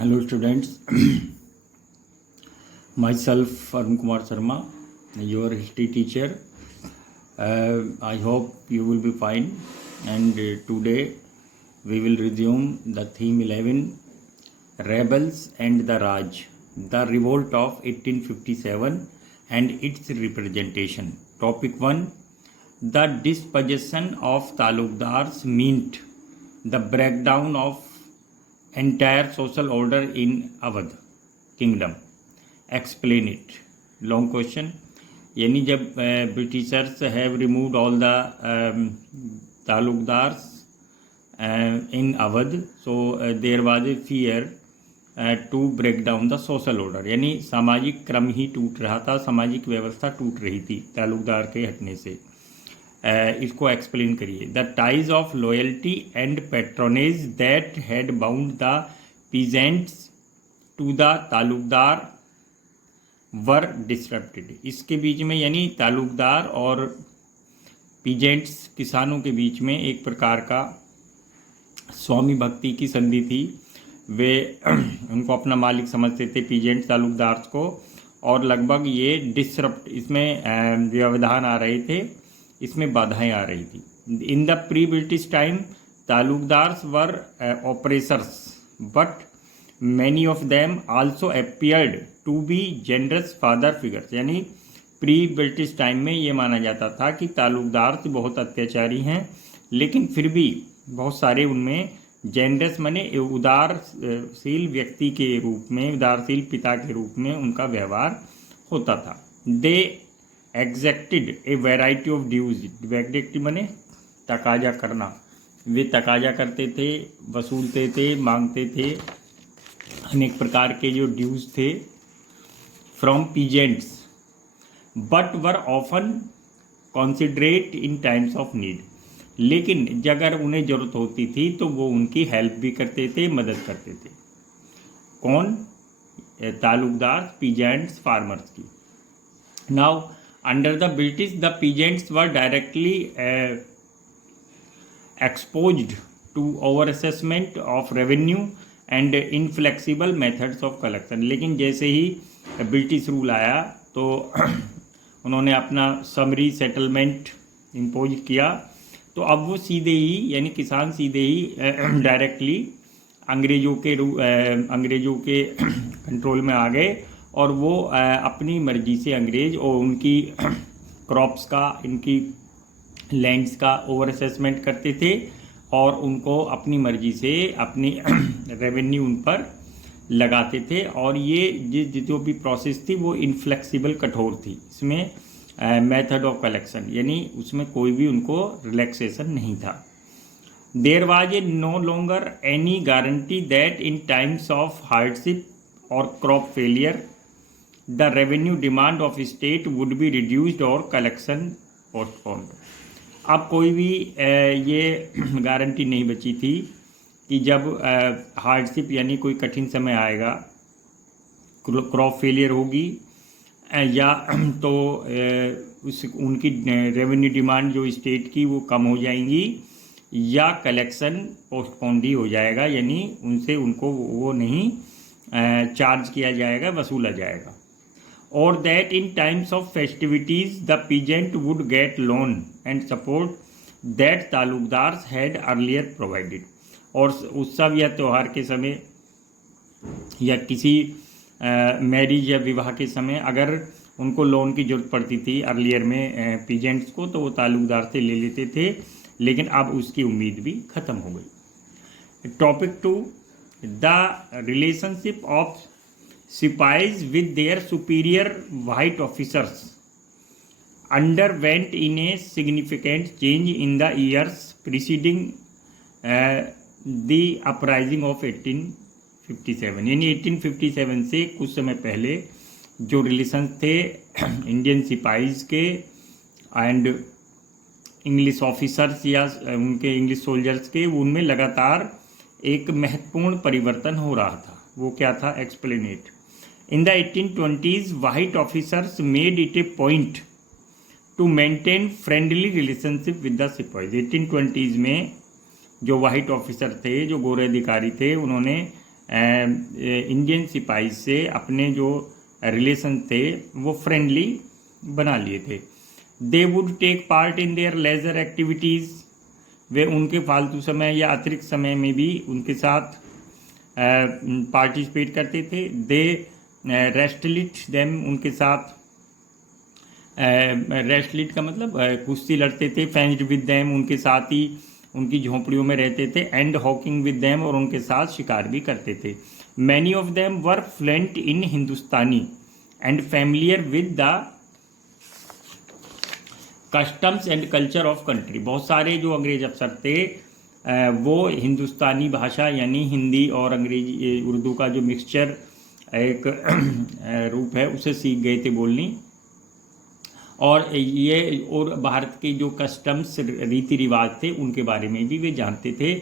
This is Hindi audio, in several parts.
Hello students, myself Arun Kumar Sharma, your history teacher. I hope you will be fine, and today we will resume the theme 11, Rebels and the Raj, the revolt of 1857 and its representation. Topic 1, the dispossession of Talukdars meant the breakdown of entire social order in Awadh kingdom. Explain it. Long question. यानी जब Britishers have removed all the taluqdars in Awadh, so there was a fear to break down the social order, यानी सामाजिक क्रम ही टूट रहा था, सामाजिक व्यवस्था टूट रही थी तालुकदार के हटने से. इसको एक्सप्लेन करिए. The ties of loyalty and patronage that had bound the peasants to the taluqdar were disturbed. इसके बीच में यानी तालुकदार और पीजेंट्स किसानों के बीच में एक प्रकार का स्वामी भक्ति की संधि थी. वे उनको अपना मालिक समझते थे पीजेंट्स तालुकदार्स को, और लगभग ये डिसरप्ट, इसमें व्यवधान आ रहे थे, इसमें बाधाएं आ रही थी. In the pre British time taluqdars were oppressors but many of them also appeared to be generous father figures. यानी प्री ब्रिटिश टाइम में ये माना जाता था कि तालुकदार बहुत अत्याचारी हैं, लेकिन फिर भी बहुत सारे उनमें जेनरस माने उदारशील व्यक्ति के रूप में, उदारशील पिता के रूप में उनका व्यवहार होता था. They exacted a variety of dues. Exacted माने तकाजा करना. वे तकाजा करते थे, वसूलते थे, मांगते थे अनेक प्रकार के जो ड्यूज थे from peasants, but were often considerate in times of need. लेकिन अगर उन्हें ज़रूरत होती थी तो वो उनकी हेल्प भी करते थे, मदद करते थे. कौन? तालुकदार, पीजेंट्स, फार्मर्स की. Now under the British the peasants were directly exposed to over assessment of revenue and inflexible methods of collection. लेकिन जैसे ही ब्रिटिश रूल आया तो उन्होंने अपना समरी सेटलमेंट इम्पोज किया, तो अब वो सीधे ही यानी किसान सीधे ही डायरेक्टली अंग्रेज़ों के कंट्रोल में आ गए, और वो अपनी मर्जी से अंग्रेज और उनकी क्रॉप्स का, इनकी लैंड्स का ओवर असेसमेंट करते थे, और उनको अपनी मर्जी से अपनी रेवेन्यू उन पर लगाते थे. और ये जो भी प्रोसेस थी वो इनफ्लेक्सिबल, कठोर थी. इसमें मेथड ऑफ कलेक्शन यानी उसमें कोई भी उनको रिलैक्सेशन नहीं था. There was a no longer any guarantee that in times of hardship और crop failure the revenue demand of state would be reduced और कलेक्शन पोस्टपोन्ड. अब कोई भी ये गारंटी नहीं बची थी कि जब हार्डशिप यानी कोई कठिन समय आएगा, क्रॉप फेलियर होगी, या तो उनकी रेवेन्यू डिमांड जो स्टेट की वो कम हो जाएंगी, या कलेक्शन पोस्टपोन्ड ही हो जाएगा, यानी उनसे उनको वो नहीं चार्ज किया जाएगा, वसूला जाएगा. और that in times of festivities the peasant would get loan and support that taluqdars had earlier provided. और उत्सव या त्यौहार के समय या किसी मैरिज या विवाह के समय अगर उनको लोन की जरूरत पड़ती थी अर्लियर में पीजेंट्स को, तो वो तालुकदार से ले लेते थे, लेकिन अब उसकी उम्मीद भी ख़त्म हो गई. Topic 2, the relationship of sipahis with their superior white officers underwent in a significant change in the years preceding the uprising of 1857. यानी 1857 से कुछ समय पहले जो रिलेशन थे इंडियन सिपाहीज के एंड इंग्लिश ऑफिसर्स या उनके इंग्लिश सोल्जर्स के, उनमें लगातार एक महत्वपूर्ण परिवर्तन हो रहा था. वो क्या था? Explain it. In the 1820s white officers made it a point to maintain friendly relationship with the sipahis. 1820s में जो वाइट ऑफिसर थे, जो गोरे अधिकारी थे, उन्होंने इंडियन सिपाही से अपने जो रिलेशन थे वो फ्रेंडली बना लिए थे। They would take part in their leisure activities, वे उनके फालतू समय या अतिरिक्त समय में भी उनके साथ पार्टिसिपेट करते थे। दे रेस्टलिट देम, उनके साथ रेस्टलिट का मतलब कुश्ती लड़ते थे। फेंस्ड विद देम, उनके साथ ही उनकी झोंपड़ियों में रहते थे। एंड हॉकिंग विद देम, और उनके साथ शिकार भी करते थे। Many of them were fluent in Hindustani and familiar with the customs and culture of country. बहुत सारे जो अंग्रेज अफसर थे वो हिंदुस्तानी भाषा यानी हिंदी और अंग्रेजी उर्दू का जो मिक्सचर एक रूप है उसे सीख गए थे बोलनी, और भारत के जो कस्टम्स रीति रिवाज थे उनके बारे में भी वे जानते थे।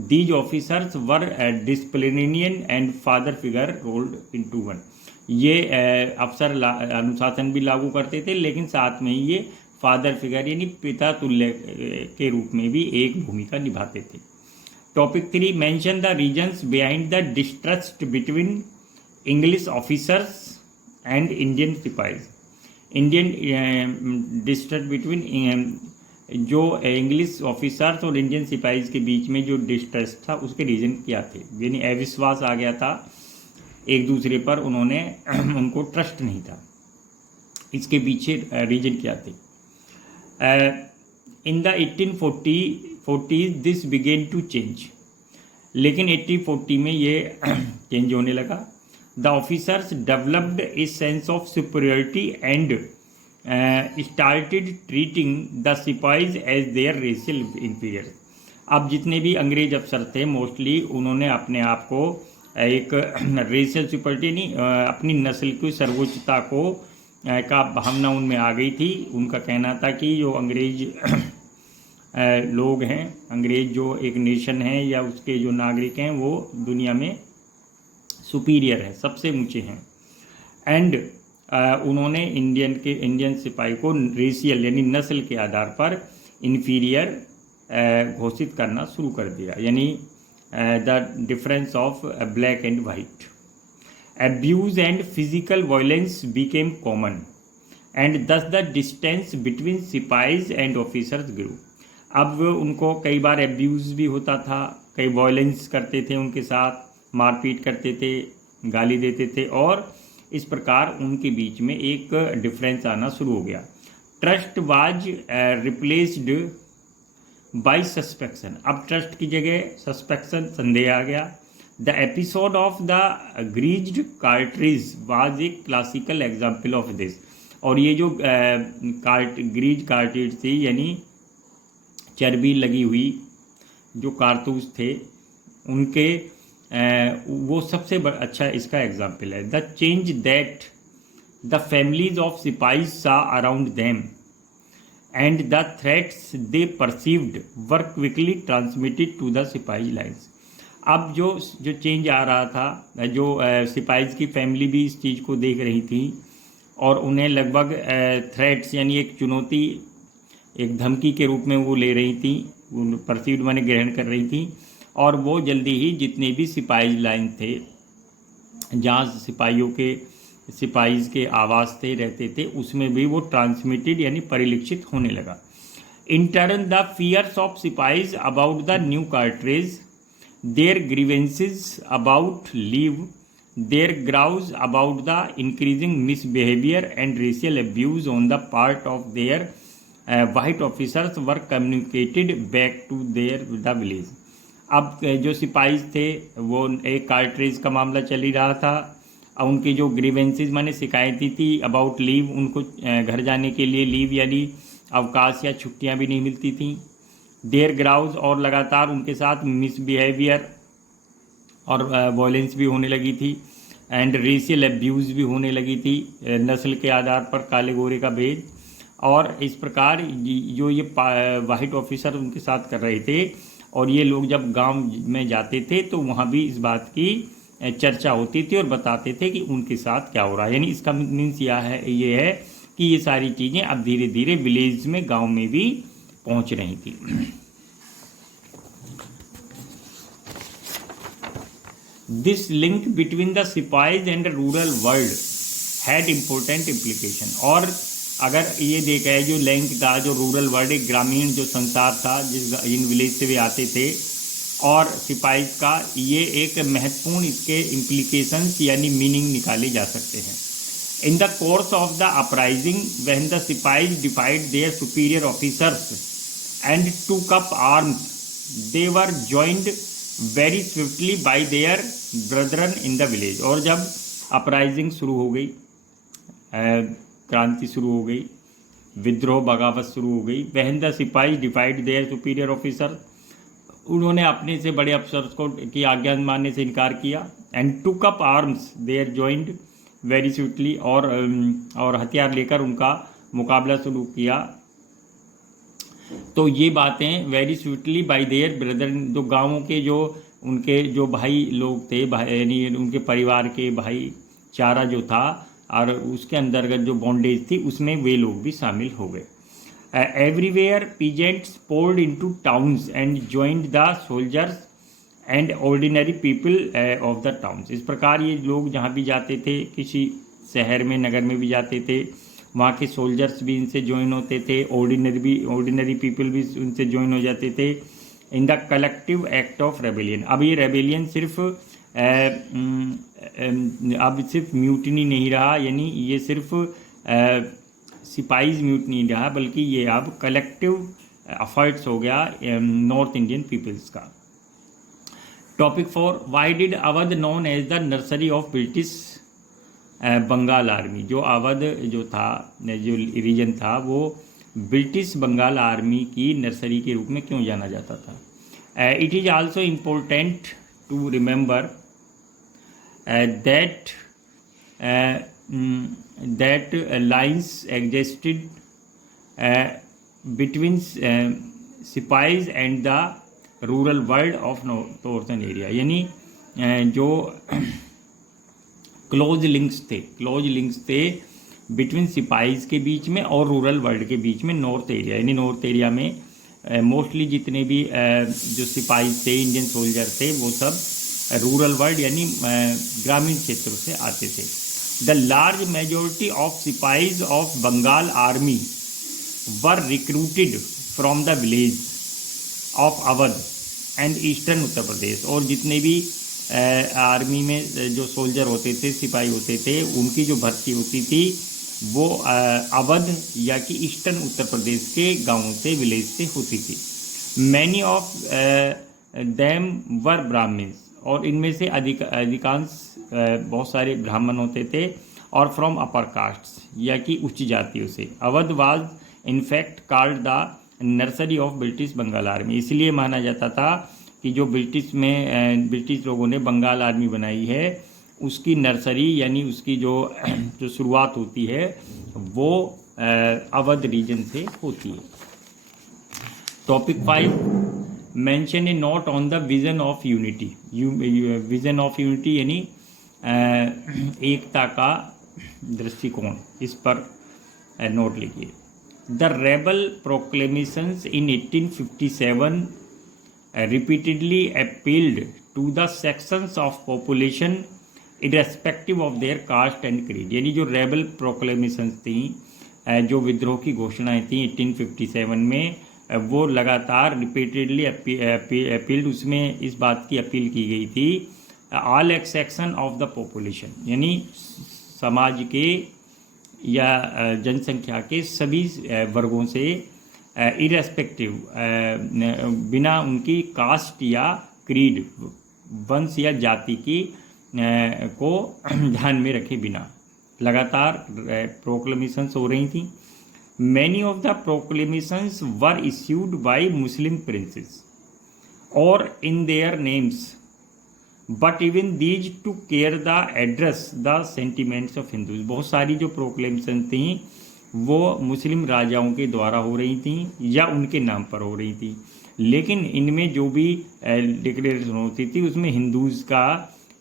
These officers were disciplinarian and father figure rolled into one. ये अफसर अनुशासन भी लागू करते थे, लेकिन साथ में ही ये फादर फिगर यानी पिता तुल्य के रूप में भी एक भूमिका निभाते थे। Topic 3, mention the reasons behind the distrust between English officers and Indian sipahis. Indian distrust between जो इंग्लिश ऑफिसर्स और इंडियन सिपाहीज के बीच में जो डिस्ट्रस्ट था उसके रीजन क्या थे, यानी अविश्वास आ गया था एक दूसरे पर, उन्होंने उनको ट्रस्ट नहीं था, इसके पीछे रीजन क्या थे। In the 1840s this began to change, लेकिन 1840 में ये चेंज होने लगा। The officers developed a sense of superiority and started treating the sipahis as their racial inferior. अब जितने भी अंग्रेज अफसर थे मोस्टली उन्होंने अपने आप को एक रेशियल सुपीरियरिटी नहीं, अपनी नस्ल की सर्वोच्चता को का भावना उनमें आ गई थी। उनका कहना था कि जो अंग्रेज लोग हैं, अंग्रेज जो एक नेशन है या उसके जो नागरिक हैं वो दुनिया में सुपीरियर है, सबसे ऊंचे हैं। एंड उन्होंने इंडियन सिपाही को रेशियल यानी नस्ल के आधार पर इन्फीरियर घोषित करना शुरू कर दिया, यानी the difference of black and white. Abuse and physical violence became common, and thus the distance between सिपाहीज and officers grew. अब उनको कई बार एब्यूज़ भी होता था, कई वायलेंस करते थे, उनके साथ मारपीट करते थे, गाली देते थे, और इस प्रकार उनके बीच में एक डिफरेंस आना शुरू हो गया। ट्रस्ट वाज रिप्लेस्ड बाय सस्पेक्शन, अब ट्रस्ट की जगह सस्पेक्शन, संदेह आ गया। The episode of the greased cartridge was a classical example of this. और ये जो ग्रीज कार्ट्रिज थी यानी चर्बी लगी हुई जो कारतूस थे उनके वो सबसे अच्छा इसका एग्जाम्पल है। The change that the families of sipahis saw around them and the threats they perceived were quickly transmitted to the sipahi lines. अब जो चेंज आ रहा था, जो सिपाहीज की फैमिली भी इस चीज़ को देख रही थी और उन्हें लगभग थ्रेट्स यानी एक चुनौती, एक धमकी के रूप में वो ले रही थी, परसीव्ड माने ग्रहण कर रही थी। और वो जल्दी ही जितने भी सिपाही लाइन थे जहाँ सिपाहीज के आवास थे रहते थे उसमें भी वो ट्रांसमिटेड यानी परिलक्षित होने लगा। In turn the fears of sipahis about the new cartridge, their grievances about leave, their grouse about the increasing misbehavior and racial abuse on the part of their white officers were communicated back to the village. अब जो सिपाही थे वो एक कार्ट्रिज का मामला चल ही रहा था, उनकी जो ग्रीवेंसेस माने शिकायतें थी अबाउट लीव, उनको घर जाने के लिए लीव यानी अवकाश या छुट्टियां भी नहीं मिलती थी। देयर ग्राउज, और लगातार उनके साथ मिसबिहेवियर और वायलेंस भी होने लगी थी, एंड रेशियल अब्यूज़ भी होने लगी थी, नस्ल के आधार पर काले गोरे का भेद। और इस प्रकार जो ये वाइट ऑफिसर उनके साथ कर रहे थे, और ये लोग जब गांव में जाते थे तो वहाँ भी इस बात की चर्चा होती थी और बताते थे कि उनके साथ क्या हो रहा है। यानी इसका मीन्स ये है कि ये सारी चीज़ें अब धीरे धीरे विलेज में, गांव में भी पहुंच रही थी। This link between the sipahis and rural world had important implication. और अगर ये देखा है जो लिंक था, जो रूरल वर्ल्ड, एक ग्रामीण जो संसार था जिन विलेज से वे आते थे, और सिपाहीज का, ये एक महत्वपूर्ण इसके इम्प्लीकेशंस यानी मीनिंग निकाले जा सकते हैं। In the course of the uprising when the sipahis defied their superior officers and took up arms, they were joined very swiftly by their brethren in the village. और जब अपराइजिंग शुरू हो गई, क्रांति शुरू हो गई, विद्रोह बगावत शुरू हो गई, व्हेन द सिपाही डिफाइड देयर सुपीरियर ऑफिसर, उन्होंने अपने से बड़े अफसर्स को की आज्ञा मानने से इनकार किया, and took up arms there joined very swiftly, और हथियार लेकर उनका मुकाबला शुरू किया। तो ये बातें very swiftly by there brother, जो गाँवों के जो उनके जो भाई लोग थे, यानी उनके परिवार के भाईचारा जो था और उसके अंतर्गत जो बॉन्डेज थी, उसमें वे लोग भी शामिल हो गए। Everywhere peasants poured into towns and joined the soldiers and ordinary people of the towns. इस प्रकार ये लोग जहाँ भी जाते थे, किसी शहर में, नगर में भी जाते थे, वहाँ के सोल्जर्स भी इनसे ज्वाइन होते थे, ऑर्डिनरी पीपल भी उनसे ज्वाइन हो जाते थे in the collective act of rebellion. अब ये रेबेलियन सिर्फ अब सिर्फ म्यूटनी नहीं रहा, यानी ये सिर्फ सिपाहीज म्यूटनी नहीं रहा, बल्कि ये अब कलेक्टिव एफर्ट्स हो गया नॉर्थ इंडियन पीपल्स का। Topic 4, why did Awadh known as the nursery of British Bengal army. जो अवध जो था, जो रीजन था, वो ब्रिटिश बंगाल आर्मी की नर्सरी के रूप में क्यों जाना जाता था। It is also important to remember that lines existed between sipahis and the rural world of northern area, यानी जो क्लोज लिंक्स थे बिटवीन सिपाहीज के बीच में और रूरल वर्ल्ड के बीच में नॉर्थ एरिया, यानी नॉर्थ एरिया में मोस्टली जितने भी जो सिपाही थे, इंडियन सोल्जर थे, वो सब रूरल वर्ल्ड यानी ग्रामीण क्षेत्रों से आते थे। The large majority of sipahis of Bengal army were recruited from the village of Awadh and eastern Uttar Pradesh. और जितने भी आर्मी में जो सोल्जर होते थे, सिपाही होते थे, उनकी जो भर्ती होती थी वो अवध या कि ईस्टर्न उत्तर प्रदेश के गांवों से, विलेज से होती थी। Many of them were Brahmans, और इनमें से अधिकांश बहुत सारे ब्राह्मण होते थे, और फ्रॉम अपर कास्ट्स या कि उच्च जातियों से। Awadh was in fact called the nursery of British Bengal army. इसलिए माना जाता था कि जो ब्रिटिश लोगों ने बंगाल आर्मी बनाई है, उसकी नर्सरी यानी उसकी जो शुरुआत होती है वो अवध रीजन से होती है। Topic 5, mention a note on the vision of unity. Vision of unity यानी एकता का दृष्टिकोण, इस पर नोट लिखिए। The rebel proclamations in 1857 repeatedly appealed to the sections of population irrespective of their caste and creed। यानी जो रेबल प्रोक्लेमेशंस थी, जो विद्रोह की घोषणाएं थी 1857 में, वो लगातार रिपीटेडली अपील्ड, उसमें इस बात की अपील की गई थी all section of the population, यानी समाज के या जनसंख्या के सभी वर्गों से, इरेस्पेक्टिव बिना उनकी कास्ट या क्रीड, वंश या जाति की को ध्यान में रखे बिना लगातार प्रोक्लेमेशंस हो रही थी। Many of the proclamations were issued by Muslim princes और in their names, but even these to care the address the sentiments of Hindus. बहुत सारी जो प्रोक्लेमेशन थी वो मुस्लिम राजाओं के द्वारा हो रही थी या उनके नाम पर हो रही थी, लेकिन इनमें जो भी डिक्लेरेशन होती थी उसमें हिंदूज़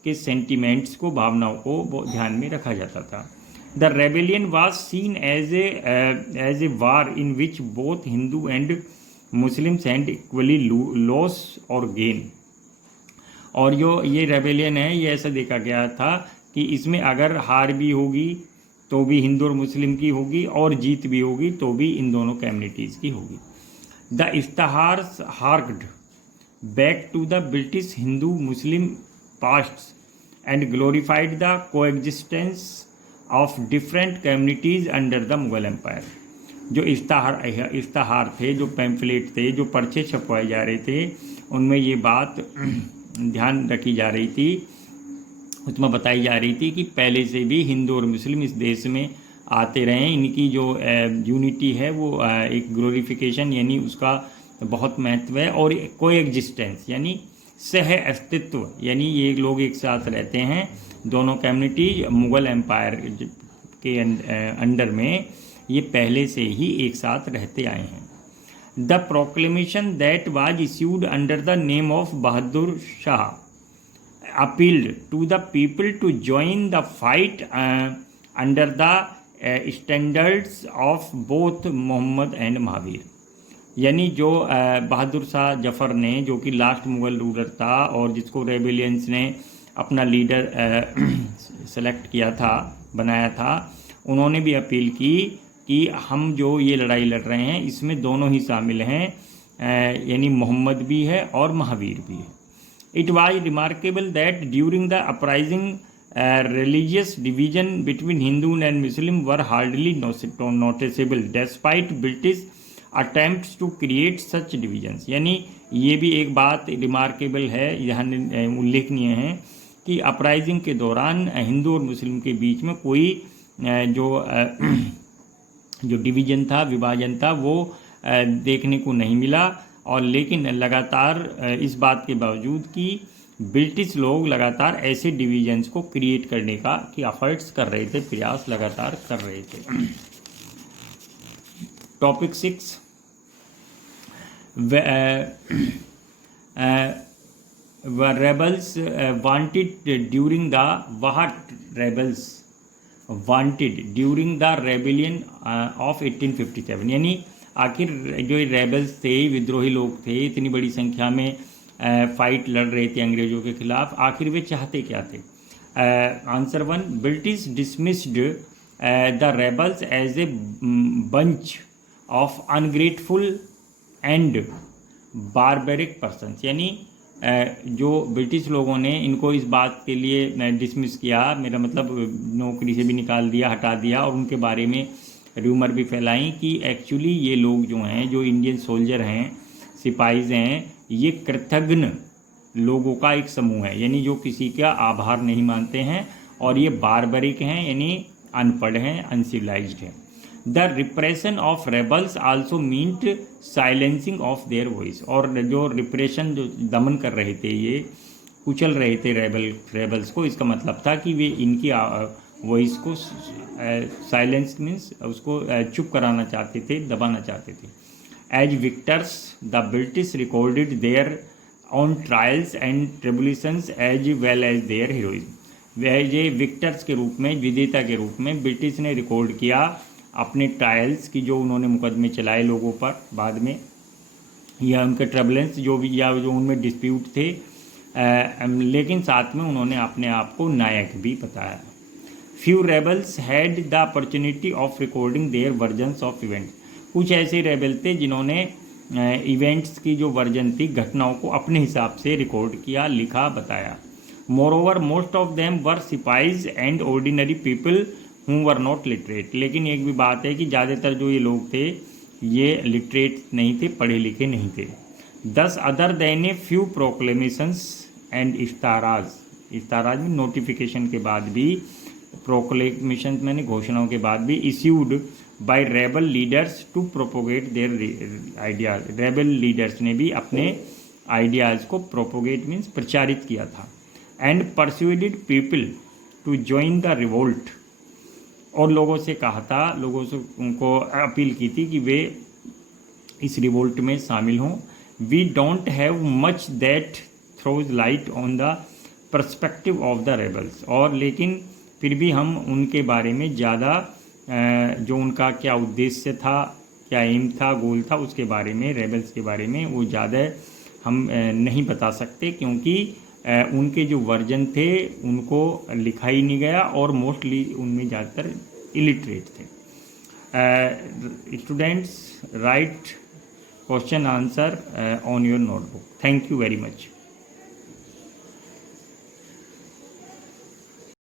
के सेंटिमेंट्स को, भावनाओं को ध्यान में रखा जाता था। The rebellion was seen as a war in which both Hindu and Muslims and equally loss और गेन। और जो ये रेबेलियन है ये ऐसा देखा गया था कि इसमें अगर हार भी होगी तो भी हिंदू और मुस्लिम की होगी, और जीत भी होगी तो भी इन दोनों कम्युनिटीज़ की होगी। The ishtahars harked back to the British Hindu-Muslim pasts and glorified the coexistence of different communities under the Mughal Empire। जो इश्तहार थे, जो पैम्फलेट थे, जो पर्चे छपवाए जा रहे थे, उनमें ये बात ध्यान रखी जा रही थी, उसमें बताई जा रही थी कि पहले से भी हिंदू और मुस्लिम इस देश में आते रहे, इनकी जो यूनिटी है वो एक ग्लोरिफिकेशन यानी उसका बहुत महत्व है, और कोई एग्जिस्टेंस यानी सह अस्तित्व, यानी ये लोग एक साथ रहते हैं दोनों कम्युनिटी मुग़ल एम्पायर के अंडर में, ये पहले से ही एक साथ रहते आए हैं। The proclamation that was issued under the name of Bahadur Shah appealed to the people to join the fight under the standards of both Mohammad and Mahavir. यानी जो बहादुर शाह जफ़र ने, जो कि लास्ट मुग़ल रूलर था और जिसको रेबेलियंस ने अपना लीडर सेलेक्ट किया था, बनाया था, उन्होंने भी अपील की कि हम जो ये लड़ाई लड़ रहे हैं इसमें दोनों ही शामिल हैं, यानी मोहम्मद भी है और महावीर भी है। It was remarkable that during the uprising religious division between Hindu and Muslim were hardly noticeable despite British attempts to create such divisions। यानी ये भी एक बात रिमार्केबल है, यहाँ उल्लेखनीय है कि अपराइजिंग के दौरान हिंदू और मुस्लिम के बीच में कोई जो डिवीजन था, विभाजन था, वो देखने को नहीं मिला। और लेकिन लगातार इस बात के बावजूद कि ब्रिटिश लोग लगातार ऐसे डिवीजन्स को क्रिएट करने का कि एफर्ट्स कर रहे थे, प्रयास लगातार कर रहे थे। Topic 6, rebels wanted during the what rebels wanted during the rebellion of 1857। यानी आखिर जो रेबल्स थे, विद्रोही लोग थे, इतनी बड़ी संख्या में फाइट लड़ रहे थे अंग्रेज़ों के खिलाफ, आखिर वे चाहते क्या थे? Answer 1, British dismissed the rebels as a bunch of ungrateful and barbaric persons. यानी जो ब्रिटिश लोगों ने इनको इस बात के लिए डिसमिस किया, मेरा मतलब नौकरी से भी निकाल दिया, हटा दिया, और उनके बारे में र्यूमर भी फैलाई कि एक्चुअली ये लोग जो हैं, जो इंडियन सोल्जर हैं, सिपाहीज़ हैं, ये कृतघ्न लोगों का एक समूह है, यानी जो किसी का आभार नहीं मानते हैं, और ये बारबरिक हैं यानी अनपढ़ हैं, अनसिविलाइज्ड हैं। The repression of rebels also meant silencing of their voice. और जो रिप्रेशन, जो दमन कर रहे थे, ये कुचल रहे थे रेबल्स को, इसका मतलब था कि वे इनकी वॉइस को साइलेंस मीन्स उसको चुप कराना चाहते थे, दबाना चाहते थे। As victors the British recorded their own trials and tribulations as well as their heroism. वह ये विक्टर्स के रूप में, विजेता के रूप में ब्रिटिश ने रिकॉर्ड किया अपने ट्रायल्स की, जो उन्होंने मुकदमे चलाए लोगों पर बाद में, या उनके ट्रबलेंस जो भी, या जो उनमें डिस्प्यूट थे, लेकिन साथ में उन्होंने अपने आप को नायक भी बताया। Few rebels had the opportunity of recording their versions of event. कुछ ऐसे रेबल थे जिन्होंने इवेंट्स की जो वर्जन थी, घटनाओं को अपने हिसाब से रिकॉर्ड किया, लिखा, बताया। Moreover most of them were sipahis and ordinary people who were not literate. लेकिन एक भी बात है कि ज़्यादातर जो ये लोग थे, ये लिटरेट नहीं थे, पढ़े लिखे नहीं थे। Thus other than a few proclamations and ishtahars में नोटिफिकेशन के बाद भी, प्रोक्लेमेशन मैंने घोषणाओं के बाद भी, issued by rebel leaders to propagate their ideas. Rebel leaders ने भी अपने आइडियाज़ को प्रोपोगेट मीन्स प्रचारित किया था। And persuaded people to join the revolt. और लोगों से कहा था, लोगों से उनको अपील की थी कि वे इस रिवोल्ट में शामिल हों। We don't have much that throws light on the perspective of the rebels. और लेकिन फिर भी हम उनके बारे में ज़्यादा, जो उनका क्या उद्देश्य था, क्या एम था, गोल था, उसके बारे में, रेबल्स के बारे में वो ज़्यादा हम नहीं बता सकते, क्योंकि उनके जो वर्जन थे उनको लिखा ही नहीं गया और मोस्टली उनमें ज़्यादातर इलिटरेट थे. Students, write question answer on your notebook. Thank you very much.